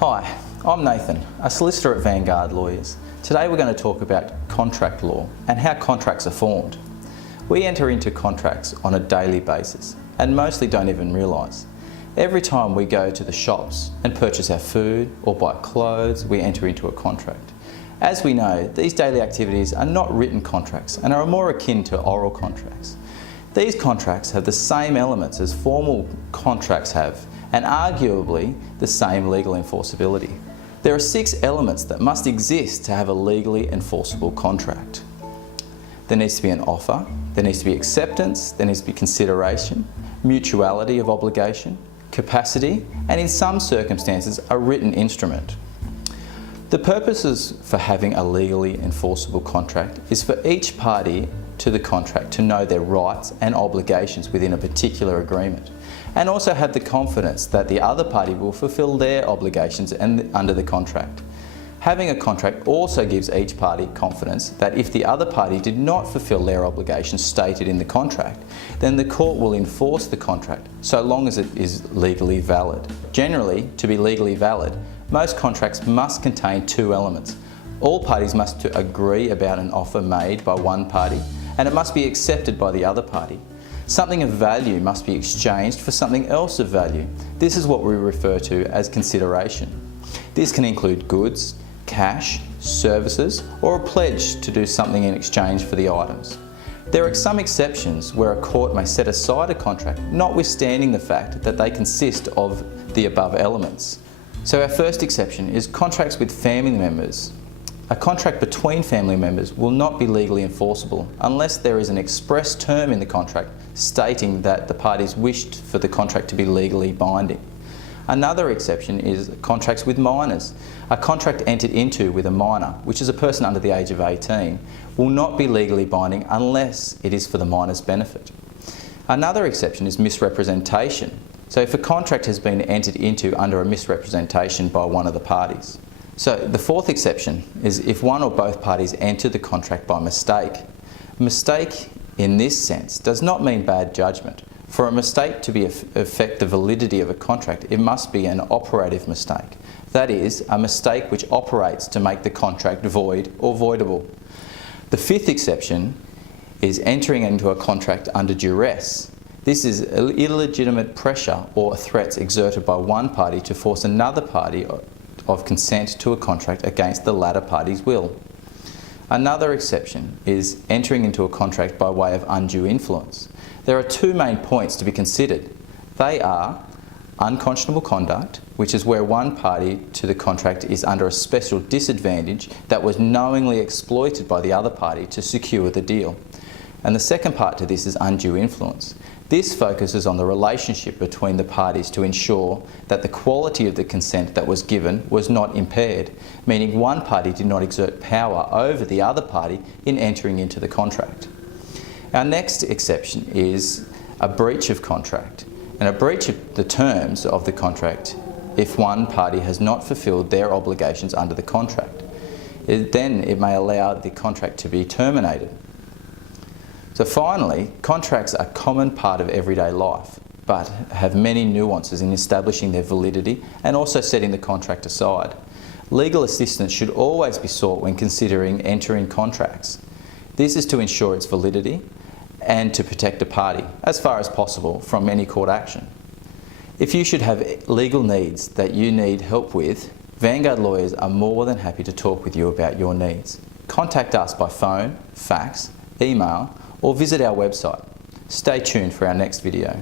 Hi, I'm Nathan, a solicitor at Vanguard Lawyers. Today we're going to talk about contract law and how contracts are formed. We enter into contracts on a daily basis and mostly don't even realise. Every time we go to the shops and purchase our food or buy clothes, we enter into a contract. As we know, these daily activities are not written contracts and are more akin to oral contracts. These contracts have the same elements as formal contracts have, and arguably the same legal enforceability. There are 6 elements that must exist to have a legally enforceable contract. There needs to be an offer, there needs to be acceptance, there needs to be consideration, mutuality of obligation, capacity, and in some circumstances, a written instrument. The purposes for having a legally enforceable contract is for each party to the contract to know their rights and obligations within a particular agreement, and also have the confidence that the other party will fulfil their obligations under the contract. Having a contract also gives each party confidence that if the other party did not fulfil their obligations stated in the contract, then the court will enforce the contract so long as it is legally valid. Generally, to be legally valid, most contracts must contain 2 elements. All parties must agree about an offer made by one party, and it must be accepted by the other party. Something of value must be exchanged for something else of value. This is what we refer to as consideration. This can include goods, cash, services, or a pledge to do something in exchange for the items. There are some exceptions where a court may set aside a contract, notwithstanding the fact that they consist of the above elements. So our first exception is contracts with family members. A contract between family members will not be legally enforceable unless there is an express term in the contract stating that the parties wished for the contract to be legally binding. Another exception is contracts with minors. A contract entered into with a minor, which is a person under the age of 18, will not be legally binding unless it is for the minor's benefit. Another exception is misrepresentation. So if a contract has been entered into under a misrepresentation by one of the parties. So the fourth exception is if one or both parties enter the contract by mistake. Mistake in this sense does not mean bad judgment. For a mistake to affect the validity of a contract, it must be an operative mistake. That is, a mistake which operates to make the contract void or voidable. The fifth exception is entering into a contract under duress. This is illegitimate pressure or threats exerted by one party to force another party of consent to a contract against the latter party's will. Another exception is entering into a contract by way of undue influence. There are 2 main points to be considered. They are unconscionable conduct, which is where one party to the contract is under a special disadvantage that was knowingly exploited by the other party to secure the deal. And the second part to this is undue influence. This focuses on the relationship between the parties to ensure that the quality of the consent that was given was not impaired, meaning one party did not exert power over the other party in entering into the contract. Our next exception is a breach of contract, and a breach of the terms of the contract if one party has not fulfilled their obligations under the contract. Then it may allow the contract to be terminated. So finally, contracts are a common part of everyday life, but have many nuances in establishing their validity and also setting the contract aside. Legal assistance should always be sought when considering entering contracts. This is to ensure its validity and to protect a party, as far as possible, from any court action. If you should have legal needs that you need help with, Vanguard Lawyers are more than happy to talk with you about your needs. Contact us by phone, fax, email, or visit our website. Stay tuned for our next video.